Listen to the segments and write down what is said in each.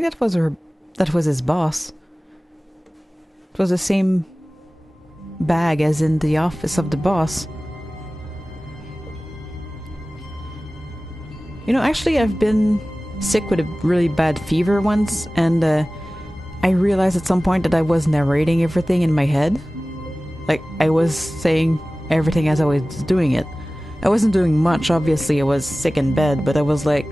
think that was his boss. It was the same bag as in the office of the boss. You know, actually I've been sick with a really bad fever once, and I realized at some point that I was narrating everything in my head. Like, I was saying everything as I was doing it. I wasn't doing much, obviously, I was sick in bed, but I was like,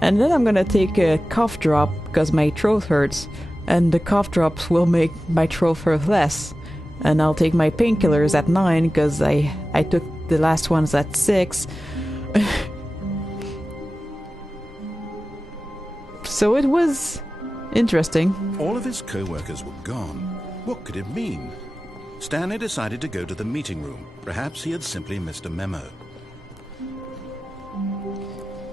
and then I'm gonna take a cough drop because my throat hurts, and the cough drops will make my throat hurt less. And I'll take my painkillers at 9 because I took the last ones at 6. So it was interesting. All of his co-workers were gone. What could it mean? Stanley decided to go to the meeting room. Perhaps he had simply missed a memo.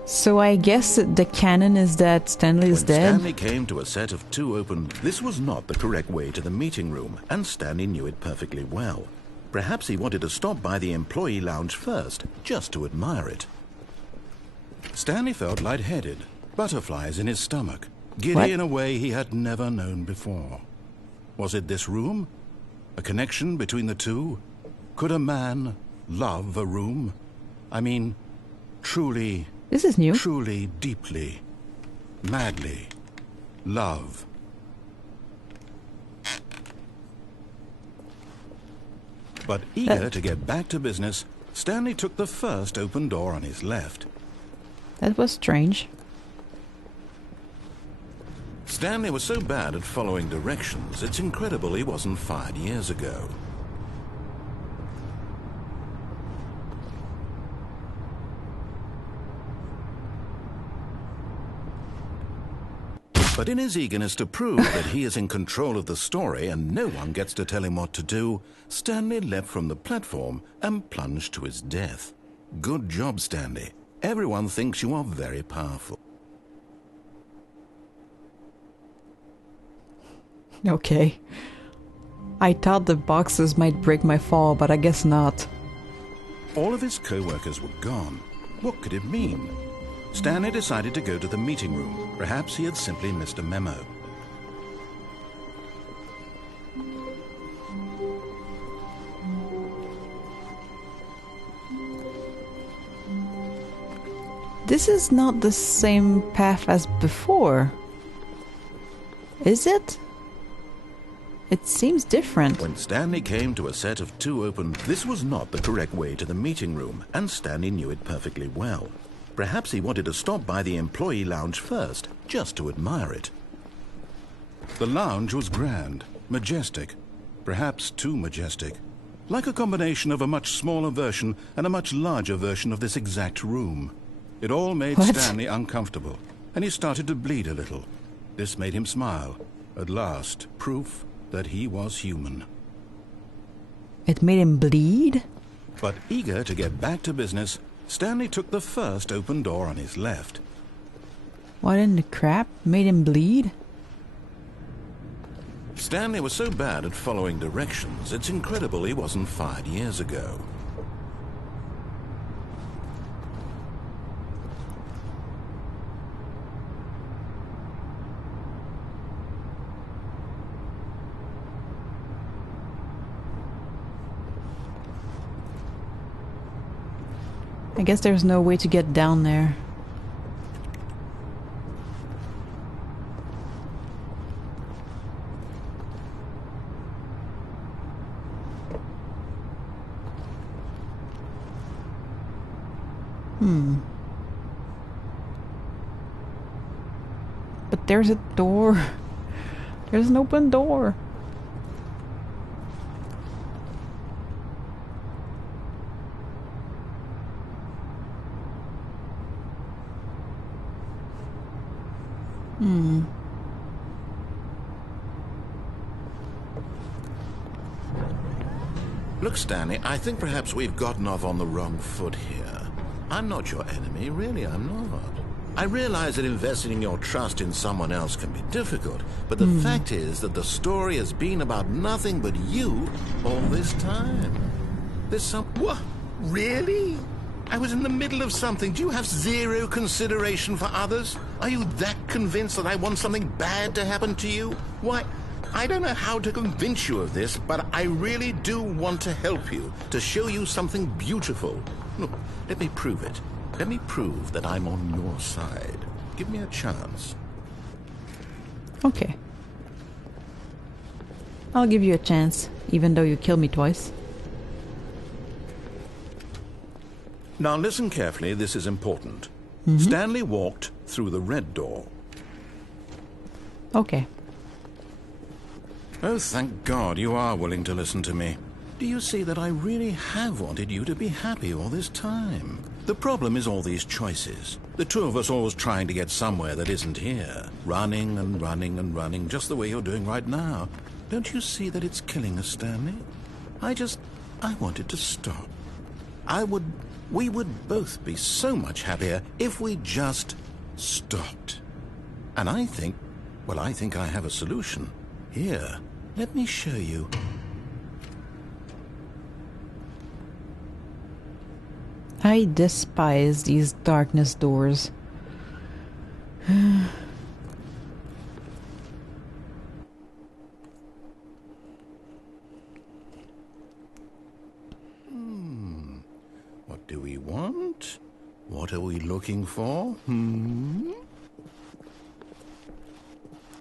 So I guess the canon is that Stanley is dead? When Stanley came to a set of 2 open... This was not the correct way to the meeting room, and Stanley knew it perfectly well. Perhaps he wanted to stop by the employee lounge first, just to admire it. Stanley felt lightheaded, butterflies in his stomach, giddy in a way he had never known before. Was it this room? A connection between the two? Could a man love a room? I mean, truly... This is new. Truly, deeply, madly, love. But eager to get back to business, Stanley took the first open door on his left. That was strange. Stanley was so bad at following directions, it's incredible he wasn't fired years ago. But in his eagerness to prove that he is in control of the story and no one gets to tell him what to do, Stanley leapt from the platform and plunged to his death. Good job, Stanley. Everyone thinks you are very powerful. Okay. I thought the boxes might break my fall, but I guess not. All of his co-workers were gone. What could it mean? Stanley decided to go to the meeting room. Perhaps he had simply missed a memo. This is not the same path as before. Is it? It seems different. When Stanley came to a set of 2 open... This was not the correct way to the meeting room, and Stanley knew it perfectly well. Perhaps he wanted to stop by the employee lounge first, just to admire it. The lounge was grand, majestic, perhaps too majestic. Like a combination of a much smaller version and a much larger version of this exact room. It all made Stanley uncomfortable, and he started to bleed a little. This made him smile. At last, proof that he was human. It made him bleed? But eager to get back to business, Stanley took the first open door on his left. What in the crap made him bleed? Stanley was so bad at following directions, it's incredible he wasn't fired years ago. I guess there's no way to get down there. But there's a door. There's an open door. Look, Stanley, I think perhaps we've gotten off on the wrong foot here. I'm not your enemy, really, I'm not. I realize that investing your trust in someone else can be difficult, but the fact is that the story has been about nothing but you all this time. There's some... What? Really? I was in the middle of something. Do you have zero consideration for others? Are you that convinced that I want something bad to happen to you? Why, I don't know how to convince you of this, but I really do want to help you, to show you something beautiful. Look, let me prove it. Let me prove that I'm on your side. Give me a chance. Okay. I'll give you a chance, even though you killed me twice. Now listen carefully, this is important. Stanley walked through the red door. Okay. Oh, thank God you are willing to listen to me. Do you see that I really have wanted you to be happy all this time? The problem is all these choices. The two of us always trying to get somewhere that isn't here. Running and running and running, just the way you're doing right now. Don't you see that it's killing us, Stanley? I wanted to stop. We would both be so much happier if we just stopped. And I think I have a solution. Here, let me show you. I despise these darkness doors. What do we want? What are we looking for?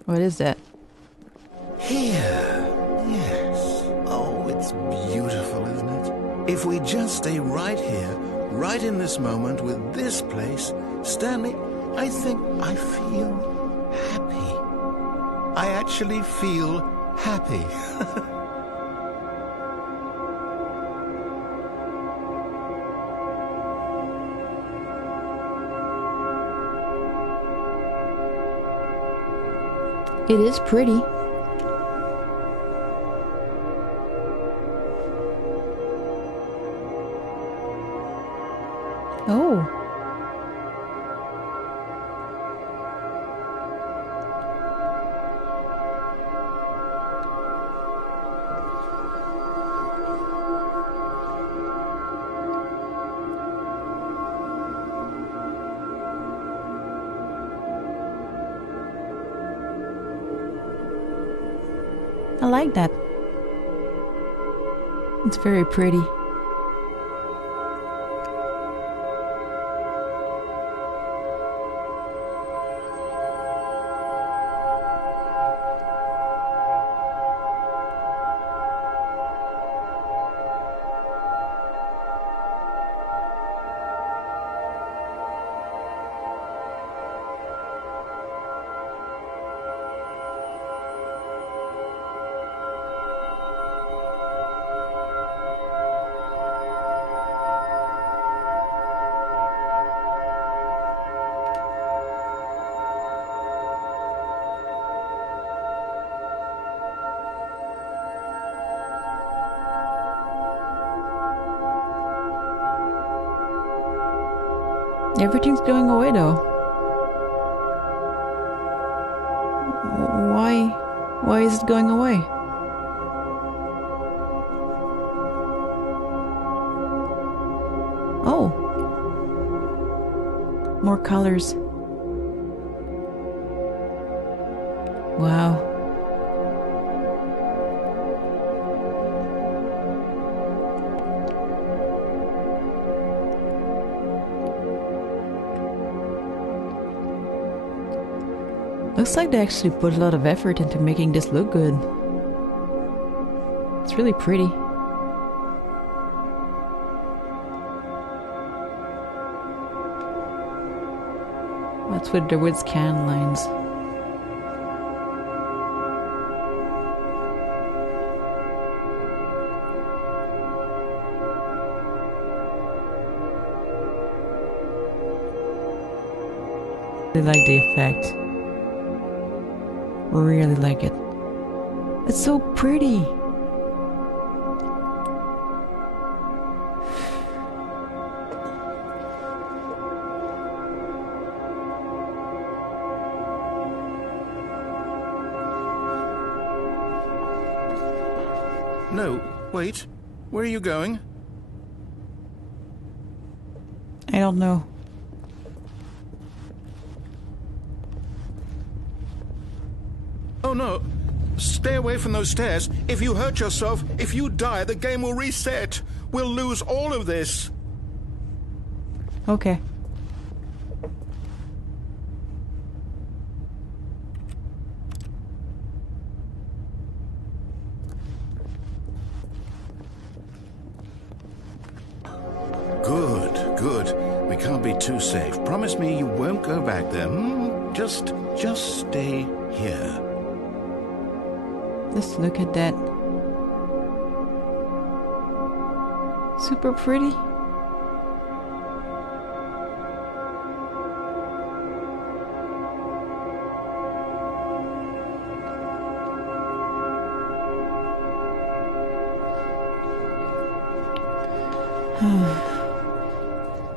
What is that? Here. Yes. Oh, it's beautiful, isn't it? If we just stay right here, right in this moment with this place, Stanley, I think I feel happy. I actually feel happy. It is pretty. Oh. I like that. It's very pretty. Everything's going away though. Why is it going away? Oh. More colors. Wow. Looks like they actually put a lot of effort into making this look good. It's really pretty. That's with scan lines. I like the effect. Really like it. It's so pretty. No, wait. Where are you going? I don't know. Oh no! Stay away from those stairs. If you hurt yourself, if you die, the game will reset. We'll lose all of this. Okay. Good. We can't be too safe. Promise me you won't go back there. Just stay here. Just look at that. Super pretty.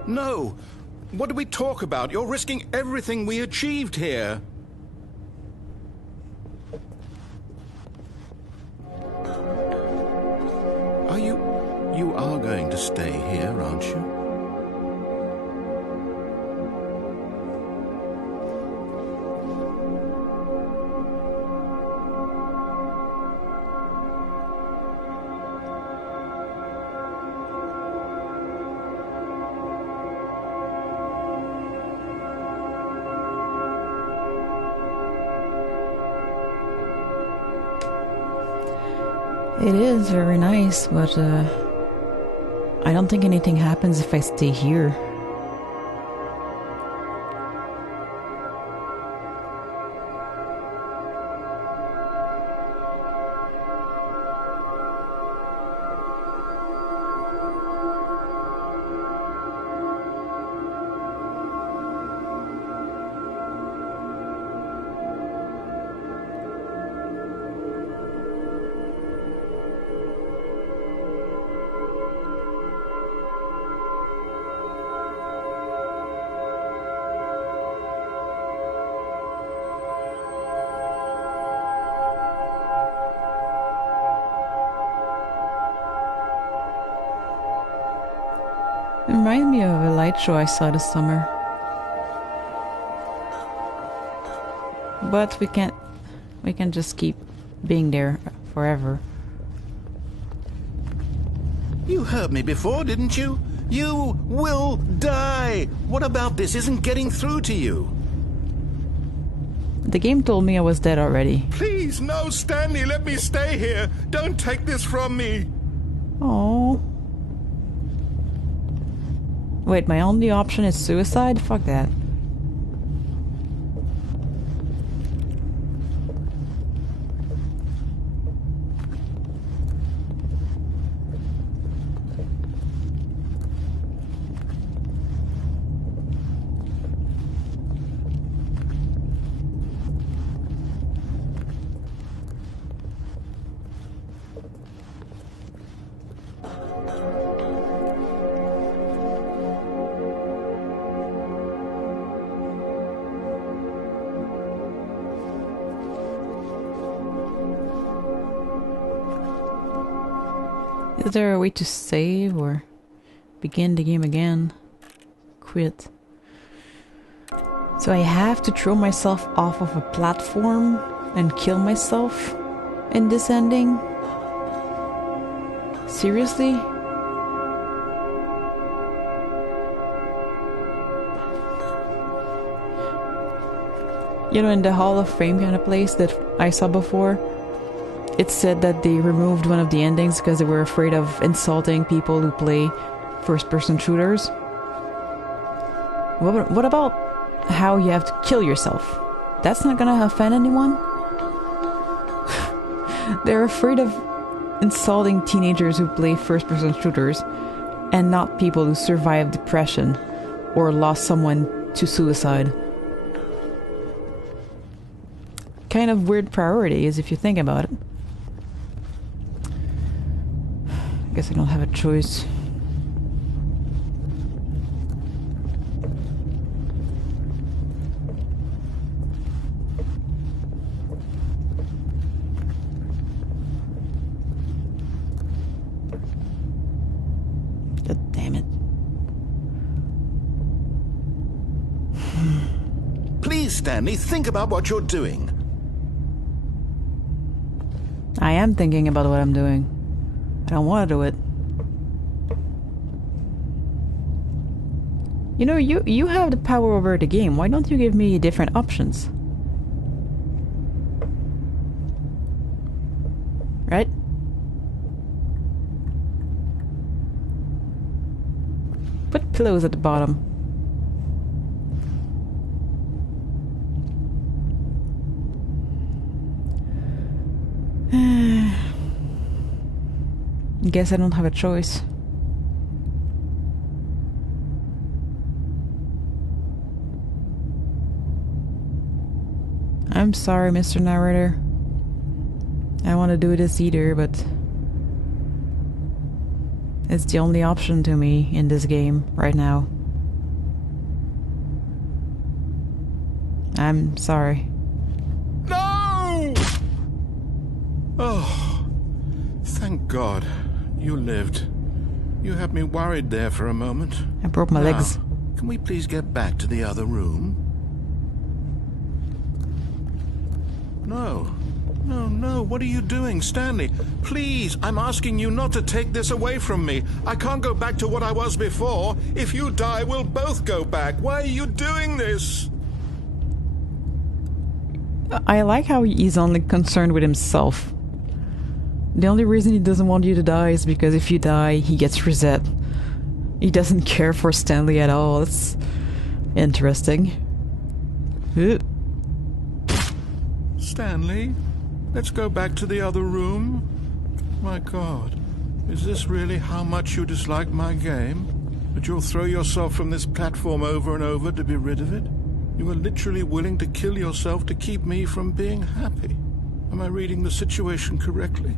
No! What do we talk about? You're risking everything we achieved here. You are going to stay here, aren't you? It is very nice, but I don't think anything happens if I stay here. It reminds me of a light show I saw this summer. But we can't just keep being there forever. You heard me before, didn't you? You will die! What about this isn't getting through to you? The game told me I was dead already. Please, no, Stanley, let me stay here. Don't take this from me. Oh. Wait, my only option is suicide? Fuck that. Is there a way to save or begin the game again? Quit. So I have to throw myself off of a platform and kill myself in this ending? Seriously? You know, in the Hall of Fame kind of place that I saw before, it said that they removed one of the endings because they were afraid of insulting people who play first-person shooters. What about how you have to kill yourself? That's not gonna offend anyone? They're afraid of insulting teenagers who play first-person shooters and not people who survived depression or lost someone to suicide. Kind of weird priorities if you think about it. I guess I don't have a choice. God damn it. Stanley. Think about what you're doing. I am thinking about what I'm doing. I don't want to do it. You know, you have the power over the game. Why don't you give me different options? Right? Put pillows at the bottom. Guess I don't have a choice. I'm sorry, Mr. Narrator. I don't want to do this either, but it's the only option to me in this game right now. I'm sorry. No! Oh, thank God. You lived. You had me worried there for a moment. I broke my legs. Can we please get back to the other room? No. No. What are you doing, Stanley? Please, I'm asking you not to take this away from me. I can't go back to what I was before. If you die, we'll both go back. Why are you doing this? I like how he's only concerned with himself. The only reason he doesn't want you to die is because if you die, he gets reset. He doesn't care for Stanley at all. That's interesting. Stanley, let's go back to the other room. My God, is this really how much you dislike my game? That you'll throw yourself from this platform over and over to be rid of it? You are literally willing to kill yourself to keep me from being happy. Am I reading the situation correctly?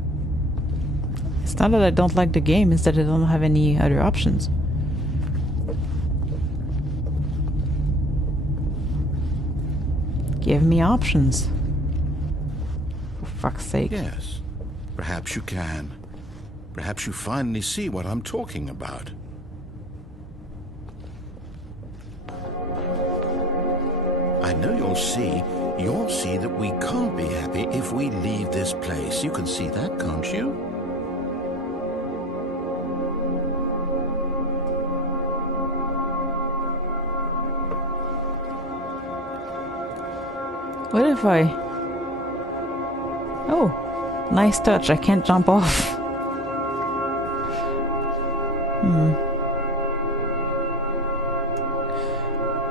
It's not that I don't like the game, it's that I don't have any other options. Give me options. For fuck's sake. Yes, perhaps you can. Perhaps you finally see what I'm talking about. I know you'll see that we can't be happy if we leave this place. You can see that, can't you? What if I... Oh, nice touch. I can't jump off.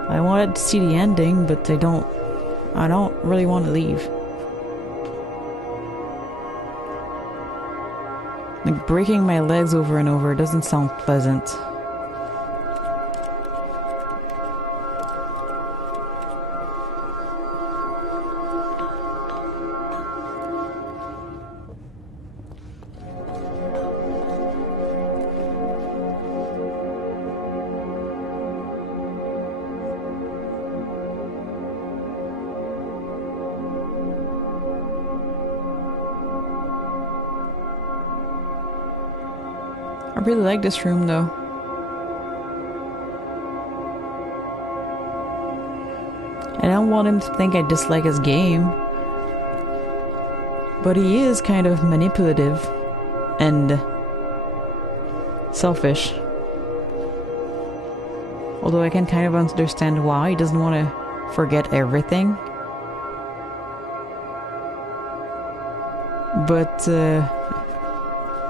I wanted to see the ending, but I don't really want to leave. Like, breaking my legs over and over doesn't sound pleasant. I really like this room though. I don't want him to think I dislike his game. But he is kind of manipulative and selfish. Although I can kind of understand why he doesn't want to forget everything. But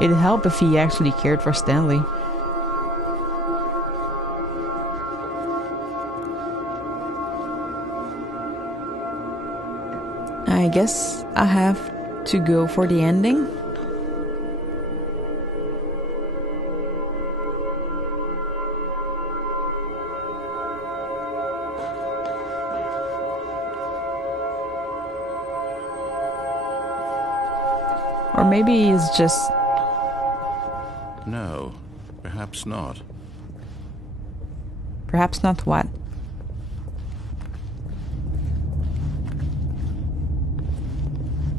it'd help if he actually cared for Stanley. I guess I have to go for the ending. Or maybe he's just... No, perhaps not. Perhaps not what?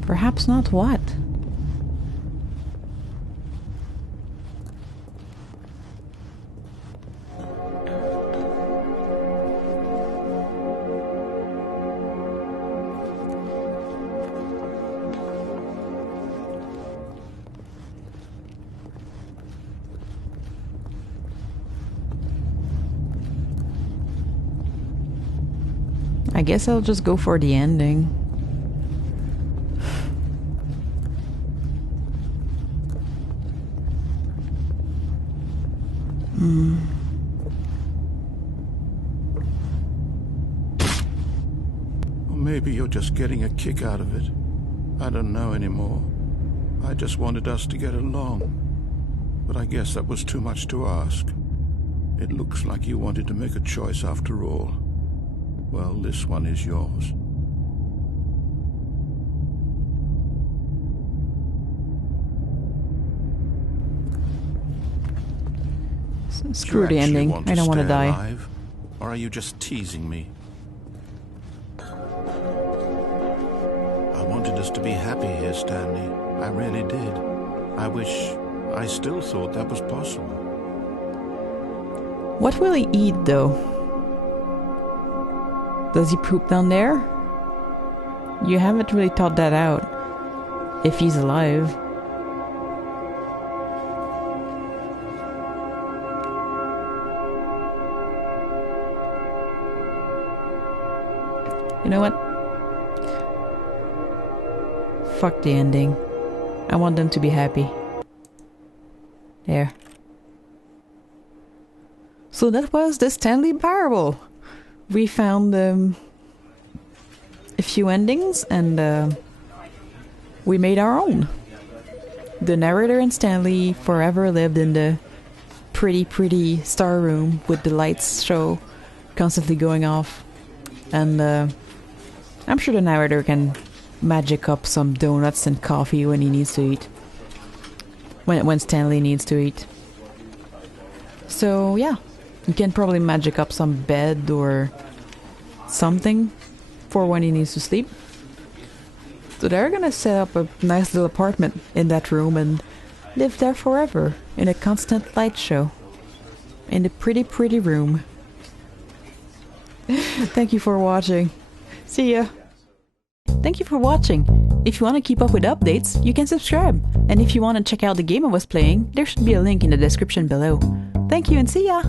Perhaps not what? I guess I'll just go for the ending. Or maybe you're just getting a kick out of it. I don't know anymore. I just wanted us to get along. But I guess that was too much to ask. It looks like you wanted to make a choice after all. Well, this one is yours. Screw the ending. I don't want to die. Alive, or are you just teasing me? I wanted us to be happy here, Stanley. I really did. I wish I still thought that was possible. What will he eat, though? Does he poop down there? You haven't really thought that out. If he's alive. You know what? Fuck the ending. I want them to be happy. There. So that was the Stanley Parable. We found a few endings and we made our own. The narrator and Stanley forever lived in the pretty star room with the lights show constantly going off. And I'm sure the narrator can magic up some donuts and coffee when he needs to eat. When Stanley needs to eat. So yeah, you can probably magic up some bed or something for when he needs to sleep. So they're gonna set up a nice little apartment in that room and live there forever in a constant light show. In the pretty room. Thank you for watching. See ya. Thank you for watching. If you want to keep up with updates, you can subscribe. And if you want to check out the game I was playing, there should be a link in the description below. Thank you and see ya!